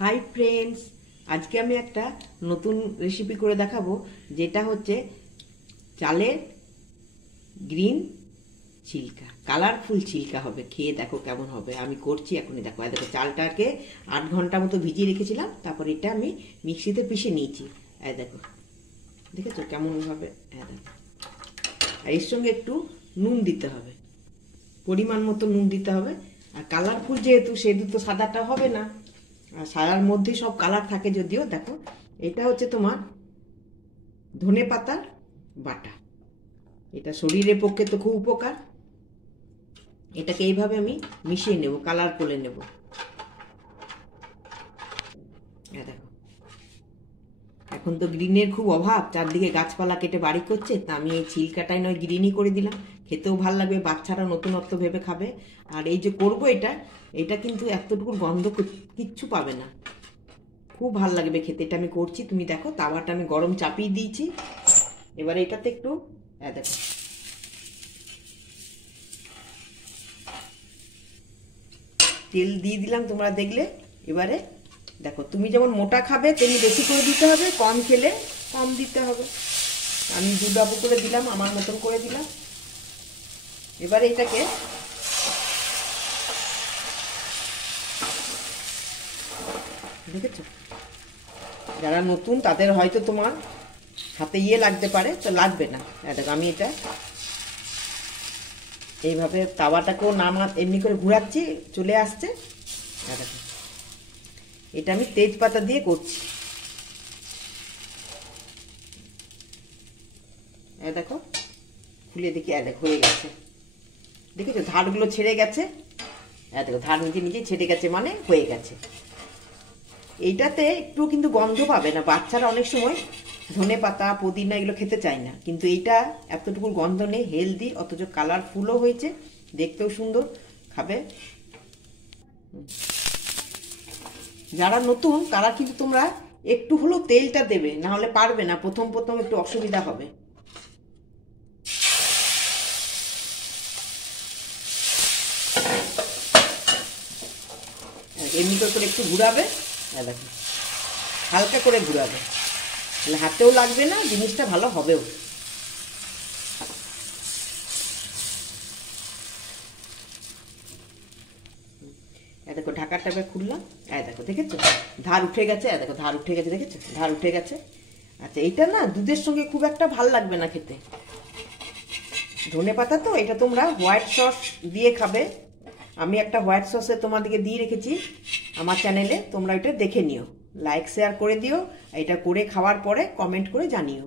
Hi friends, আজকে আমি একটা নতুন রেসিপি করে দেখাবো, যেটা হচ্ছে চালের গ্রিন ছিলকা, কালারফুল ছিলকা হবে। খেয়ে দেখো কেমন হবে। আমি করছি এখনই, দেখো। দেখো, চালটাকে 8 ঘন্টা মতো ভিজিয়ে রেখেছিলাম, তারপর এটা আমি মিক্সিতে পিষে নিয়েছি। দেখো, দেখেছো কেমন ভাবে। দেখো, আর এর সঙ্গে একটু নুন দিতে হবে, পরিমাণ মতো নুন দিতে হবে। আর কালারফুল যেহেতু, সেহেতু তো সাদাটা হবে না, আর সাদার মধ্যে সব কালার থাকে যদিও। দেখো, এটা হচ্ছে তোমার ধনে পাতার বাটা। এটা শরীরের পক্ষে তো খুব উপকার। এটাকে এইভাবে আমি মিশিয়ে নেব, কালার করে নেব। দেখো, এখন তো গ্রিনের খুব অভাব, চারদিকে গাছপালা কেটে বাড়ি করছে, তা আমি এই ছিলকাটাই নয় গ্রিনই করে দিলাম। খেতেও ভাল লাগবে, বাচ্চারা নতুনত্ব ভেবে খাবে। আর এই যে করবো এটা, এটা কিন্তু এতটুকু গন্ধ কিচ্ছু পাবে না, খুব ভাল লাগবে খেতে। এটা আমি করছি, তুমি দেখো। তাওয়াটা আমি গরম চাপিয়ে দিয়েছি। এবারে এটাতে একটু দেখো, তেল দিয়ে দিলাম, তোমরা দেখলে। এবারে দেখো, তুমি যেমন মোটা খাবে তেমনি বেশি করে দিতে হবে, কম খেলে কম দিতে হবে। আমি 2 ডাবু করে দিলাম, আমার মতন করে দিলাম। এবারে এটাকে দেখেছো, যারা নতুন তাদের হয়তো তোমার হাতে লাগতে পারে, তো লাগবে না। দেখো, আমি এটা এইভাবে তাওয়াটাকেও এমনি করে ঘুরাচ্ছি, চলে আসছে। দেখো, এটা আমি তেজপাতা দিয়ে করছি। দেখো, খুলে দেখি। দেখো, হয়ে গেছে। দেখেছো, ধারগুলো ছেড়ে গেছে। দেখো, ধার নিজে নিজে ছেড়ে গেছে, মানে হয়ে গেছে। এইটাতে একটু কিন্তু গন্ধ পাবে না, বাচ্চারা অনেক সময় ধনে পাতা পুদিনা এগুলো খেতে চায় না, কিন্তু এইটা এতটুকু গন্ধ নেই, হেলদি, অথচ কালারফুলও হয়েছে, দেখতেও সুন্দর, খাবে। যারা নতুন তারা কিন্তু তোমরা একটু হলেও তেলটা দেবে, না হলে পারবে না, প্রথম প্রথম একটু অসুবিধা হবে। এমনি করে একটু ঘুরাবে। দেখো, হালকা করে ঘুরাবে, তাহলে হাতেও লাগবে না, জিনিসটা ভালো হবেও। দেখো, ঢাকাটা খুললাম। দেখো, দেখেছো ধার উঠে গেছে। দেখো, ধার উঠে গেছে, দেখেছো ধার উঠে গেছে। আচ্ছা, এইটা না দুধের সঙ্গে খুব একটা ভাল লাগবে না খেতে, ধনে পাতা তো। এটা তোমরা হোয়াইট সস দিয়ে খাবে। আমি একটা হোয়াইট সসে তোমাদেরকে দিয়ে রেখেছি আমার চ্যানেলে, তোমরা এটা দেখে নিও, লাইক শেয়ার করে দিও। এটা করে খাওয়ার পরে কমেন্ট করে জানিও।